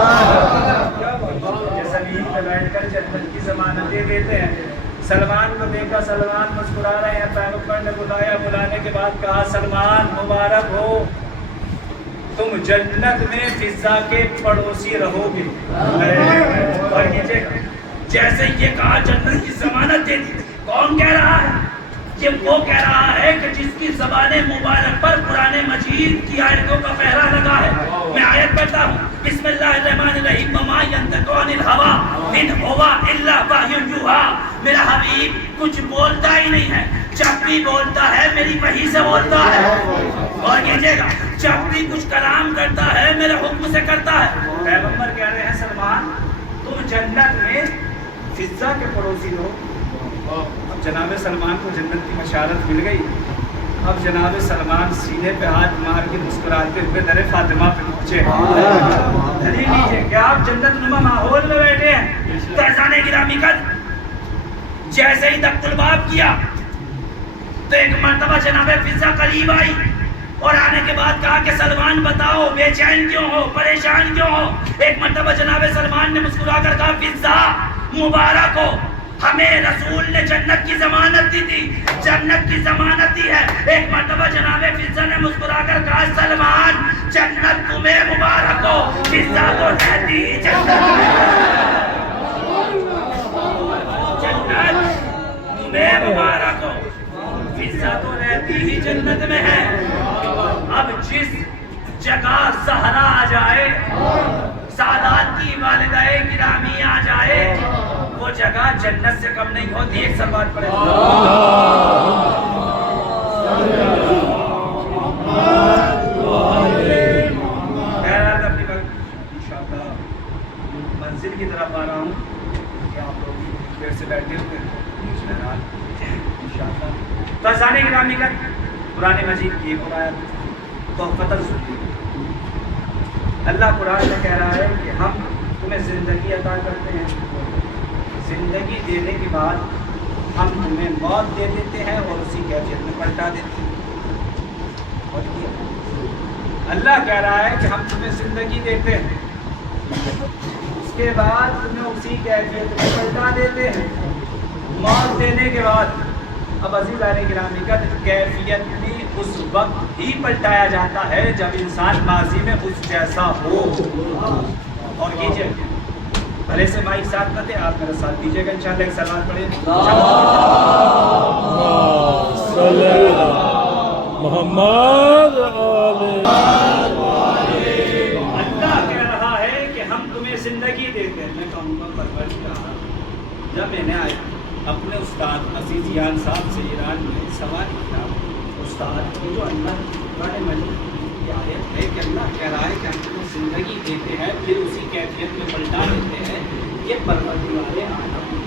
جو زمین پر بیٹھ کر جنت کی ضمانتیں دیتے ہیں۔ سلمان کو دیکھا، سلمان مسکرا رہے ہیں، پیغمبر نے بلایا، بلانے کے بعد کہا سلمان مبارک ہو، تم جنت میں فضا کے پڑوسی رہو گے۔ اور جیسے یہ کہا جنت کی ضمانت دے دی، کون کہہ رہا ہے؟ یہ وہ کہہ رہا ہے کہ جس کی زبان مبارک پر قرآن مجید کی آیتوں کا پہرا لگا ہے۔ میں آیت پڑھتا ہوں، بسم اللہ الرحمن الرحیم، وما ينطق عن الهوى ان هو الا وحی یوحی۔ میرا حبیب کچھ بولتا ہی نہیں ہے، جب بھی بولتا ہے میری وحی سے بولتا ہے، اور کہیے گا جب بھی کچھ کلام کرتا ہے میرے حکم سے کرتا ہے۔ پیغمبر کہہ رہے ہیں سلمان تم جنت میں فضا کے پڑوسی ہو۔ اب جناب سلمان کو جنت کی بشارت مل گئی، اب جناب سلمان سینے پہ ہاتھ مار کے مسکراتے ہوئے در فاطمہ پہ پہنچے۔ دلیل لیجیے کہ آپ جنت نما ماحول میں بیٹھے ہیں۔ ترزان گرامی کا جیسے ہی دقت الباب کیا تو ایک مرتبہ جناب فضا قریب آئی اور آنے کے بعد کہا کہ سلمان بتاؤ بے چین کیوں ہو، پریشان کیوں ہو؟ ایک مرتبہ جناب سلمان نے مسکرا کر کہا فضا مبارک ہو، ہمیں رسول نے جنت کی ضمانت دی تھی، جنت کی ضمانت دی ہے۔ ایک مرتبہ جناب فضا نے مسکرا کر کہا سلمان جنت تمہیں مبارک ہو، فضا تو رہتی جنت تمہیں مبارک ہو، فضا تو رہتی ہی جنت میں ہے۔ اب جس جگہ زہرا آ جائے، سادات کی والدہ گرامی آ جائے، وہ جگہ جنت سے کم نہیں ہوتی۔ ایک سب بات پڑھے منزل کی طرف آ رہا ہوں کہ آپ لوگ دیر سے بیٹھے ہوئے ترزان گرامی کا قرآن مجید کی ایک آیت تحفۃ الصدیق، اللہ قرآن میں کہہ رہا ہے کہ ہم تمہیں زندگی عطا کرتے ہیں، زندگی دینے کے بعد ہم تمہیں موت دے دیتے ہیں اور اسی کیفیت میں پلٹا دیتے ہیں۔ اور اللہ کہہ رہا ہے کہ ہم تمہیں زندگی دیتے ہیں، اس کے بعد تمہیں اسی کیفیت میں پلٹا دیتے ہیں۔ موت دینے کے بعد اب عزیزان گرامی کا کیفیت بھی اس وقت ہی پلٹایا جاتا ہے جب انسان ماضی میں اس جیسا ہو۔ اور کیجئے بھلے سے مائک ساتھ نہ دے، آپ میرا ساتھ دیجیے گا انشاءاللہ۔ ایک سلام پڑھیں محمد اللہ کہہ رہا ہے کہ ہم تمہیں زندگی دیتے ہیں۔ میں کہوں گا جب میں نے آیا اپنے استاد عزیز یان صاحب سے ایران میں سوال کیا، استاد جو اللہ قرآن مجید کی آیت ہے کہ اللہ کہہ رہا ہے کہ ہم تمہیں زندگی دیتے ہیں پھر اسی کیفیت میں پلٹا دیتے ہیں، یہ پروردگار عالم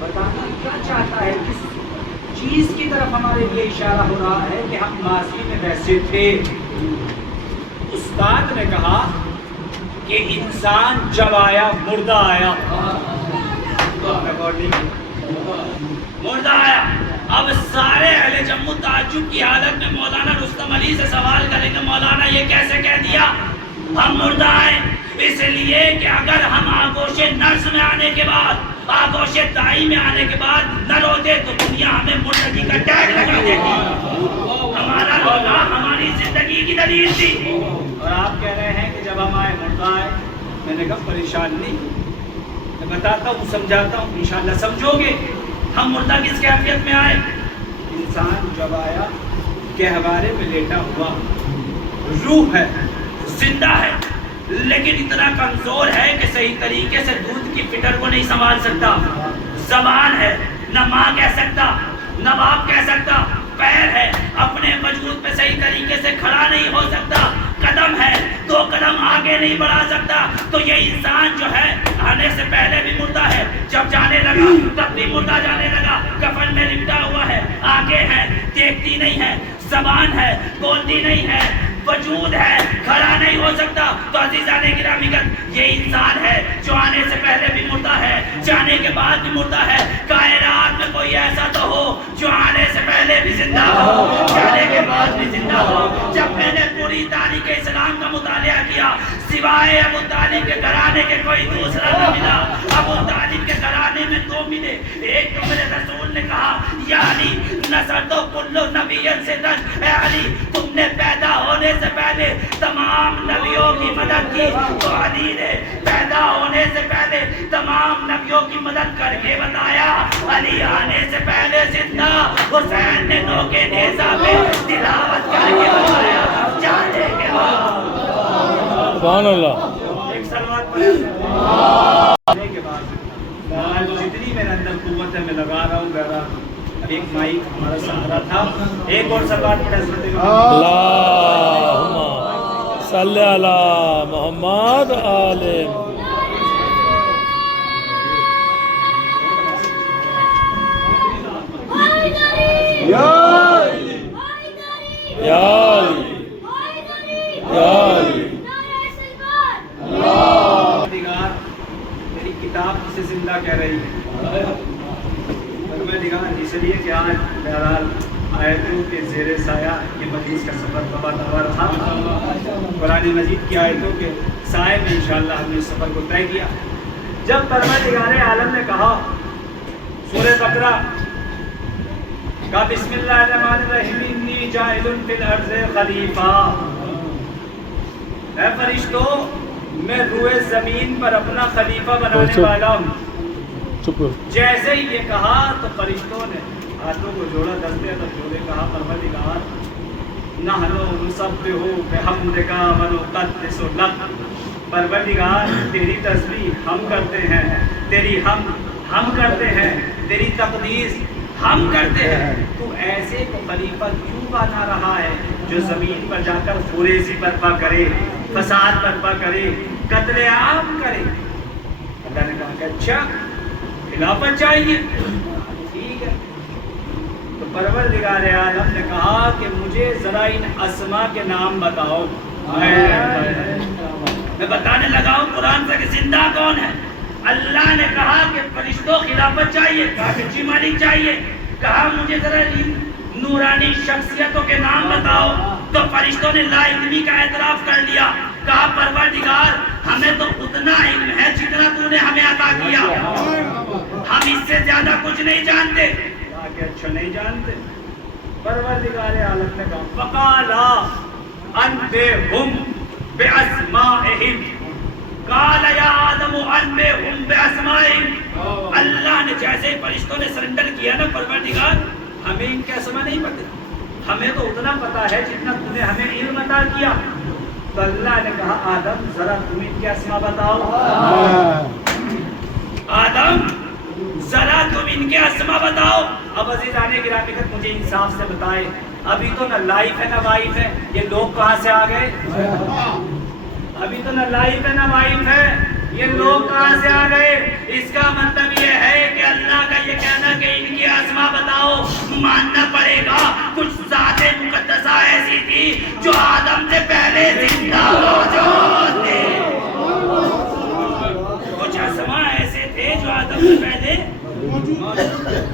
بتانا کیا چاہتا ہے، کس چیز کی طرف ہمارے لیے اشارہ ہو رہا ہے کہ ہم ماضی میں ویسے تھے۔ استاد نے کہا کہ انسان جب آیا مردہ آیا، مردہ آیا۔ اب سارے اہل جموں تعجب کی حالت میں مولانا رستم علی سے سوال کریں گے مولانا یہ کیسے کہہ دیا ہم مردہ آئے؟ اس لیے کہ اگر ہم آگوش نرس میں آنے کے بعد، آگوش دائی میں آنے کے بعد نہ روتے تو دنیا ہمیں مردگی کا ٹیگ لگا دیتی۔ ہمارا رونا ہماری زندگی کی دلیل تھی۔ اور آپ کہہ رہے ہیں کہ جب ہم آئے مردہ آئے۔ میں نے کہا پریشان نہیں، میں بتاتا ہوں، سمجھاتا ہوں، انشاءاللہ سمجھو گے۔ ہم مردہ کس کیفیت میں آئے؟ انسان جب آیا گہوارے میں لیٹا ہوا، روح ہے، زندہ ہے، لیکن اتنا کمزور ہے کہ صحیح طریقے سے دودھ کی فٹر کو نہیں سنبھال سکتا۔ زبان ہے، نہ ماں کہہ سکتا، نہ باپ کہہ سکتا، پیر ہے اپنے وجود پہ صحیح طریقے سے کھڑا نہیں ہو سکتا، قدم ہے 2 قدم آگے نہیں بڑھا سکتا، تو یہ انسان جو ہے آنے سے پہلے بھی مردہ ہے، جب جانے لگا تب بھی مردہ جانے لگا، کفن میں لپٹا ہوا ہے، آنکھیں ہیں دیکھتی نہیں ہے، زبان ہے بولتی نہیں ہے، وجود ہے کھڑا نہیں ہو سکتا، تو عزیزان گرامی یہ انسان ہے جو آنے سے پہلے بھی مردہ ہے، جانے کے بعد بھی مردہ ہے۔ کائنات میں کوئی ایسا تو ہو جو آنے سے پہلے بھی زندہ ہو، جانے کے بعد بھی زندہ ہو۔ جب میں نے پوری تاریخ اسلام کا مطالعہ کیا، سوائے ابو طالب کے گھرانے کے کوئی دوسرا نہ ملا۔ ابو طالب کے گھرانے میں 2 ملے، ایک تو میرے رسول نے کہا یا علی نصر تو کلو نبیت سے اے علی تم نے پیدا ہونے سے پہلے تمام نبیوں کی مدد کی، تو علی نے پیدا ہونے سے پہلے تمام نبیوں کی مدد کر کے بتایا، علی آنے سے پہلے زندہ، حسین نے نوکے نیزہ پہ تلاوت کر کے بتایا، جانے کے بعد سبحان اللہ۔ ایک سلوات پڑھنے کے بعد جتنی میرے اندر قوت ہے میں لگا رہا ہوں، گا ایک مائک ہمارا سہارا تھا، ایک اور سلوات پڑھے اللہم صلی علی محمد آل یا میری کتاب سے زندہ کہہ رہی ہے، اس لیے کہ آج بہرحال آیتوں کے زیر سایہ یہ مجلس کا سفر بابا تھا، قرآن مجید کی آیتوں کے سائے میں انشاءاللہ ہم نے اس سفر کو طے کیا۔ جب پروردگار عالم نے کہا سورہ بقرہ کا بسم اللہ الرحمن الرحیم انی جاعل فی الارض خلیفہ، اے فرشتوں میں روئے زمین پر اپنا خلیفہ بنانے والا ہوں۔ جیسے ہی یہ کہا تو فرشتوں نے ہاتھوں کو جوڑا، دستے تب جوڑے، کہا پروردگار نحنو نسبح بحمدک و نقدس لک، پروردگار تیری تسبیح ہم کرتے ہیں، تیری ہم کرتے ہیں، تیری تقدیس ہم کرتے ہیں۔ تو ایسے کو خلیفہ کیوں بنا رہا ہے جو زمین پر جا کر خوریزی برپا کرے، فساد برپا کرے، قتل عام کرے؟ اللہ نے کہا کہ اچھا خلافت چاہیے، ٹھیک ہے۔ تو پروردگار عالم نے کہا کہ مجھے ذرا ان اسما کے نام بتاؤ۔ میں بتانے لگا ہوں قرآن سے کہ زندہ کون ہے۔ اللہ نے کہا کہ فرشتوں خلافت چاہیے، کہا کہ جی مالک چاہیے، کہا مجھے ذرا ان نورانی شخصیتوں کے نام بتاؤ۔ تو فرشتوں نے لا علمی کا اعتراف کر لیا، کہا پروردگار ہمیں تو اتنا علم ہے جتنا تو نے ہمیں عطا کیا، ہم اس سے زیادہ کچھ نہیں جانتے۔ کہا کہ اچھا نہیں جانتے؟ پروردگار عالم نے کہا فقالا انبئہم باسمائہم، قال یا آدم انبئہم باسمائہم۔ اللہ نے جیسے ہی فرشتوں نے سرنڈر کیا نا، پروردگار ہمیں ان کے اسما نہیں پتہ، ہمیں تو اتنا پتا ہے جتنا تو نے ہمیں علم عطا کیا۔ تو اللہ نے کہا آدم ذرا تم ان کے اسما بتاؤ، آدم ذرا تم ان کے اسما بتاؤ۔ اب عزیزان گرامی مجھے انصاف سے بتائے، ابھی تو نہ لائف ہے نہ وائف ہے، یہ لوگ کہاں سے آ گئے؟ ابھی تو نہ لائف ہے نہ وائف ہے، یہ لوگ کہاں سے آ گئے؟ اس کا مطلب یہ ہے کہ اللہ کا یہ کہنا کہ ان کی اسما بتاؤ ماننا پڑے گا۔ کچھ ذات مقدسہ ایسی تھی جو آدم سے پہلے زندہ موجود تھے، کچھ اسما ایسے تھے جو آدم سے پہلے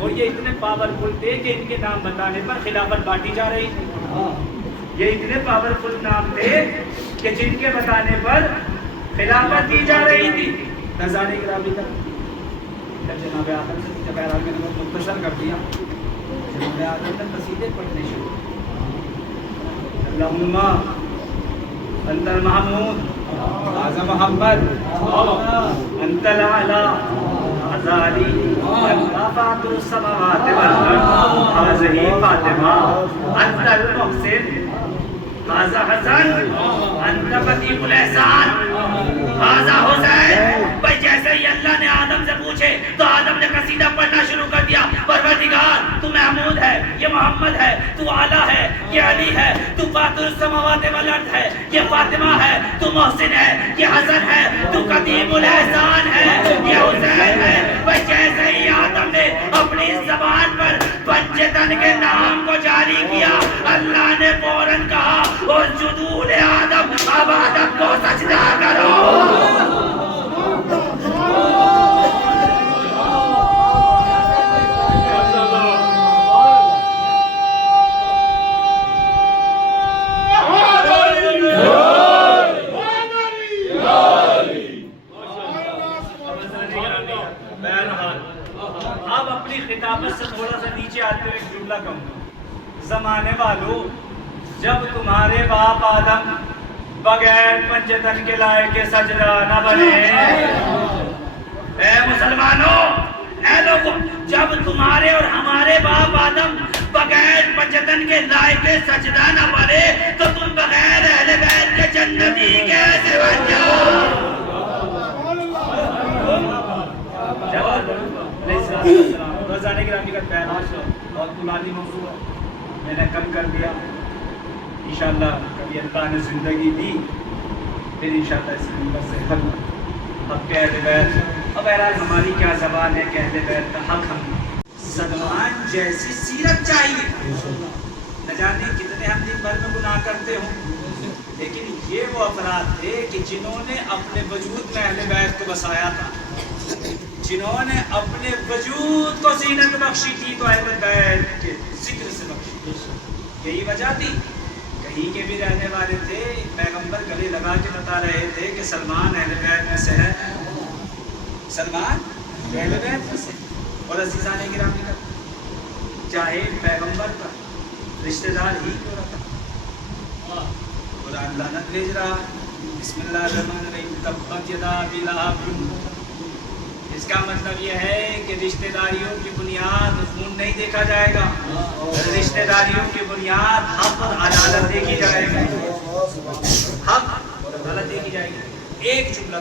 اور یہ اتنے پاورفل تھے کہ ان کے نام بتانے پر خلافت بانٹی جا رہی تھی۔ یہ اتنے پاورفل نام تھے کہ جن کے بتانے پر خلافت دی جا رہی تھی۔ نظانے کی رابطہ کر جناب آدم سے جب بہرحال میں نے بہت مختصر کر دیا، جناب آدم نے قصیدے پڑھنے شروع، اللہم انت المحمود حاذا محمد انت الاعلی حاذا علی انت فاطر السماوات والارض حاذہ فاطمہ انت المحسن حاذا حسن انت بدیع الاحسان حاذا حسین۔ بھائی جیسے ہی اللہ نے آدم سے پوچھے تو آدم نے قصیدہ پڑھنا شروع کر دیا، پروردگار تو محمود ہے، یہ محمد محمد ہے، تو اعلیٰ ہے، یہ علی ہے، تو فاطر السماوات والارض ہے، یہ فاطمہ ہے، تو محسن ہے، یہ حسن ہے، تو قدیم الاحسان ہے، یہ حسین ہے۔ بس جیسے ہی آدم نے اپنی زبان پر پنجتن کے نام کو جاری کیا، اللہ نے فوراً کہا اسجدوا لآدم، اب آدم کو سجدہ کرو۔ اب اپنی خطابت سے تھوڑا سا نیچے آتے ہوئے ایک جملہ کہوں گا۔ زمانے والوں، جب تمہارے باپ آدم بغیر پنجتن کے لائق کے سجدہ نہ بنے، اے مسلمانوں، اے لوگوں، جب تمہارے اور ہمارے باپ آدم بغیر پنجتن کے لائق کے سجدہ نہ بنے تو تم بغیر اہل بیت کے جنتی کیسے بن جاؤ؟ روزانہ گرامی کا بیان بہت پرانی موضوع ہے، میں نے کم کر دیا۔ انشاءاللہ کبھی اللہ نے زندگی دی پھر انشاءاللہ اس نمبر سے حق اہل بیت۔ اب بہرحال ہماری کیا زبان ہے کہ اہل بیت کا حق ہم سلمان جیسی سیرت چاہیے۔ نہ جانے کتنے ہم دن بھر میں گناہ کرتے ہوں، لیکن یہ وہ افراد تھے کہ جنہوں نے اپنے وجود میں اہل بیت کو بسایا تھا، جنہوں نے اپنے وجود کو زینت بخشی تھی تو اہل بیت کے ذکر سے بخشی۔ یہی وجہ تھی، کہیں کے بھی رہنے والے تھے، پیغمبر گلے لگا کے بتا رہے تھے کہ سلمان اہل بیت میں سے ہے، سلمان اہل بیت میں سے۔ اور عزیزان گرامی کا چاہے پیغمبر کا رشتہ دار ہی کیوں رہا، قرآن لعنت بھیج رہا۔ بسم اللہ الرحمن الرحیم، تبت یدا ابی لہب۔ اس کا مطلب یہ ہے کہ رشتہ داریوں کی بنیاد خون نہیں دیکھا جائے گا، رشتہ داریوں کی بنیاد حق اور عدالت دیکھی جائے گی، حق اور عدالت دیکھی جائے گی۔ ایک جملہ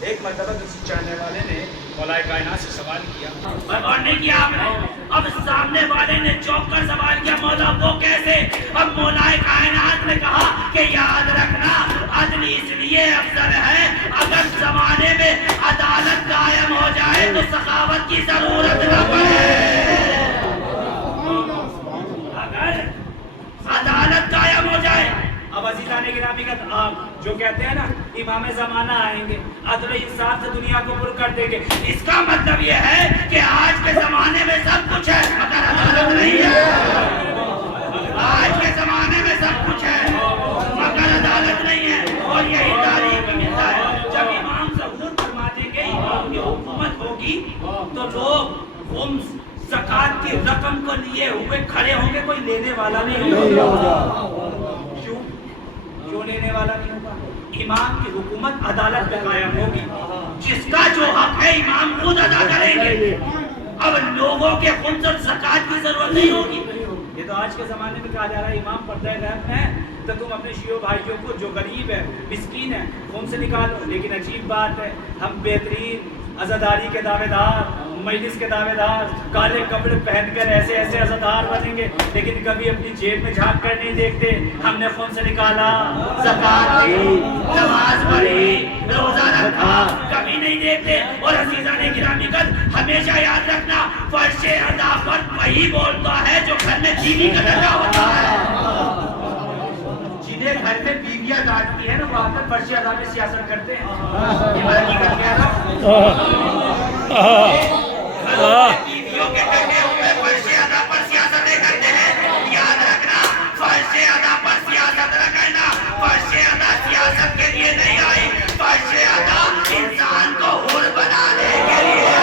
ایک مرتبہ کسی چاہنے والے نے مولا کائنات سے سوال کیا، اور نہیں کیا آپ نے؟ اب سامنے والے نے چوک کر سوال کیا، مولا وہ کیسے؟ اب مولا کائنات نے کہا کہ یاد رکھنا عدل اس لیے افضل ہے، اگر زمانے میں عدالت قائم ہو جائے تو سخاوت کی ضرورت نہ پڑے۔ اگر عدالت قائم ہو جائے، اب عزیزان گرامی کا آپ جو کہتے ہیں نا امام زمانہ آئیں گے، عدل انصاف سے دنیا کو پر کر دیں گے، اس کا مطلب یہ ہے کہ آج کے زمانے میں سب کچھ ہے مگر عدالت نہیں ہے۔ آج کے زمانے میں سب کچھ ہے مگر عدالت نہیں ہے، اور یہی تاریخ میں ملتا ہے۔ جب امام ظہور فرما دیں گے امام کی حکومت ہوگی تو لوگ خمس زکوٰۃ کی رقم کو لیے ہوئے کھڑے ہوں گے، کوئی لینے والا نہیں ہوگا۔ کیوں لینے والا نہیں ہوگا؟ امام کی حکومت عدالت میں قائم ہوگی، جس کا جو حق ہے امام خود ادا کریں گے، اب لوگوں کے خمس اور زکوٰۃ کی ضرورت نہیں ہوگی۔ یہ تو آج کے زمانے میں کہا جا رہا ہے امام پردہ غیب میں ہے تو تم اپنے شیعہ بھائیوں کو جو غریب ہے مسکین ہے ان سے نکالو، لیکن عجیب بات ہے ہم بہترین عزاداری کے دعوے دار، مجلس کے دعوے دار، کالے کپڑے پہن کر ایسے ایسے عزادار بنیں گے، لیکن کبھی اپنی جیب میں جھانک کر نہیں دیکھتے ہم نے خون سے نکالا، زکوٰۃ دی، نماز پڑھی، روزہ رکھا، کبھی نہیں دیکھتے۔ اور عزیزان گرامی قدر ہمیشہ یاد رکھنا فرش ادا پر وہی بولتا ہے جو گھر میں بیوی کا درجہ ہوتا ہے۔ جنہیں گھر میں بیویاں ڈانٹتی ہیں نا وہ آ کر فرش ادا میں سیاست کرتے ہیں، یہ حقیقت کیا ہے؟ بیویوں کے کہے ہوئے فرش ادا پر سیاستیں کرتے ہیں، یاد رکھنا فرش ادا پر سیاست نہ کرنا، فرش ادا سیاست کے لیے نہیں آئی، فرش ادا انسان کو حر بنانے کے لیے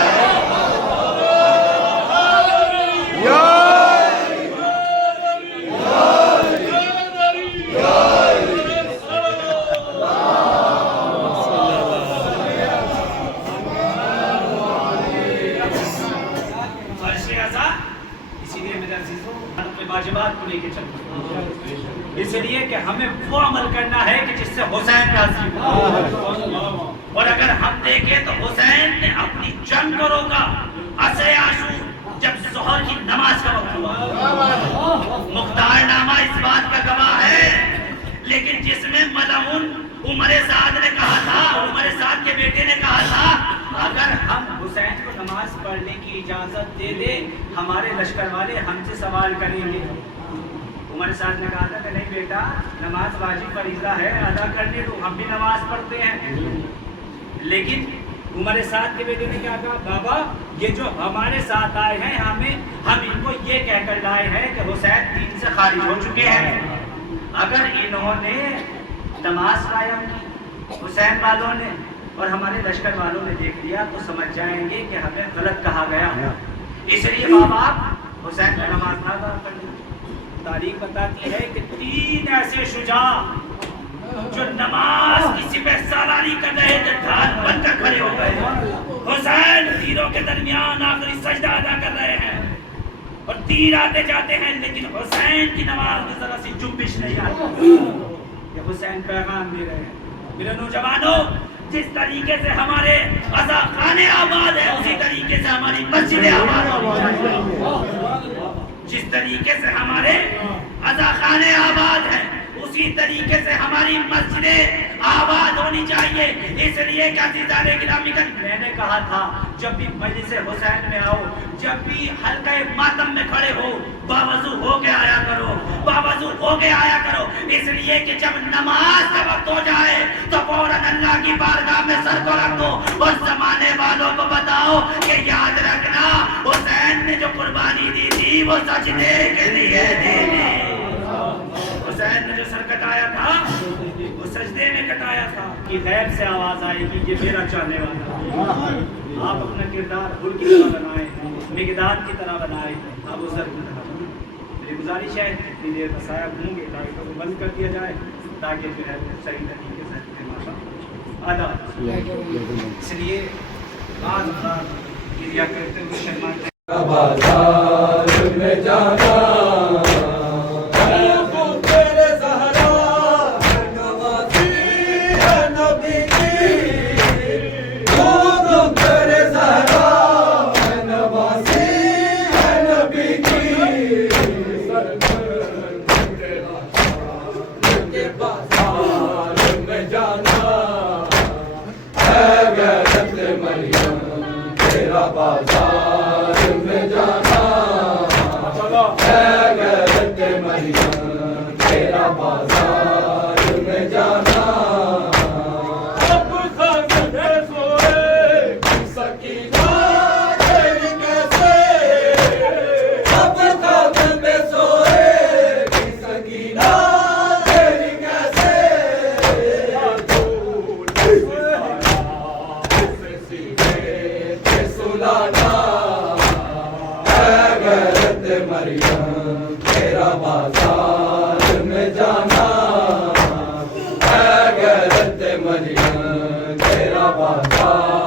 واجبات کو لے کے چلتے ہیں، اس لیے کہ ہمیں وہ عمل کرنا ہے کہ جس سے حسین راضی ہو۔ اور اگر ہم دیکھیں تو حسین نے اپنی جنگ کو روکا۔ عصر عاشور جب ظہر کی نماز کا وقت مختار نامہ اس بات کا گواہ ہے، لیکن جس میں ملعون عمر سعد نے کہا تھا، عمر سعد کے بیٹے نے کہا تھا اگر ہم حسین کو نماز پڑھنے کی اجازت دے دیں ہمارے لشکر والے ہم سے سوال کریں گے۔ عمر سعد نے کہا تھا کہ نہیں بیٹا، نماز واجب فریضہ ہے، ادا کرنے دو، ہم بھی نماز پڑھتے ہیں۔ لیکن عمر سعد کے بیٹے نے کیا کہا، بابا یہ جو ہمارے ساتھ آئے ہیں ہم ان کو یہ کہہ کر لائے ہیں کہ حسین دین سے خارج ہو چکے ہیں۔ اگر انہوں نے نماز قائم کی، حسین والوں نے اور ہمارے لشکر والوں نے دیکھ لیا تو سمجھ جائیں گے کہ ہمیں غلط کہا گیا، اس لیے بابا حسین کا نماز نہ ادا کرنا۔ تاریخ بتاتی ہے کہ 3 ایسے شجاع جو نماز کی سپہ سالاری کر رہے تھے ڈھال بن کر کھڑے ہو گئے۔ حسین تیروں کے درمیان آخری سجدہ ادا کر رہے ہیں اور تیر آتے جاتے ہیں، لیکن حسین کی نماز میں ذرا سی جنبش نہیں آتی۔ یہ حسین پیغام دے رہے ہیں، میرے نوجوانوں، جس طریقے سے ہمارے عزا خانے آباد ہے اسی طریقے سے ہماری مسجدیں آباد ہونی چاہیے۔ جس طریقے سے ہمارے عزا خانے آباد ہیں اسی طریقے سے ہماری مسجدیں آباد ہونی چاہیے۔ اس لیے کہ عزیزان گرامی میں نے کہا تھا جب بھی مجلس حسین میں آؤ، جب بھی حلقہ ماتم میں کھڑے ہو، باوضو ہو کے آیا کرو، باوضو ہو کے آیا کرو، اس لیے کہ جب نماز کا وقت ہو جائے تو فوراً اللہ کی بارگاہ میں سر کو رکھ دو اور زمانے والوں کو بتاؤ کہ یاد رکھنا حسین نے جو قربانی دی تھی وہ سجدے کے لیے دی تھی۔ حسین نے جو سر کٹایا تھا وہ سجدے میں کٹایا تھا کہ غیب سے آواز آئے گی یہ میرا چاہنے والا۔ آپ اپنا کردار حر کی طرح بنائیں، مقداد کی طرح بنائیں، ابو ذر کی طرح بنائیں۔ میری گزارش ہے اتنی دیر بسایا ہوں گے لائٹوں کو بند کر دیا جائے تاکہ جو ہے صحیح طریقے سے ادا۔ اس لیے بعض کریا کرتے ہوئے شرماتے بازار میں جانا تیرا بازار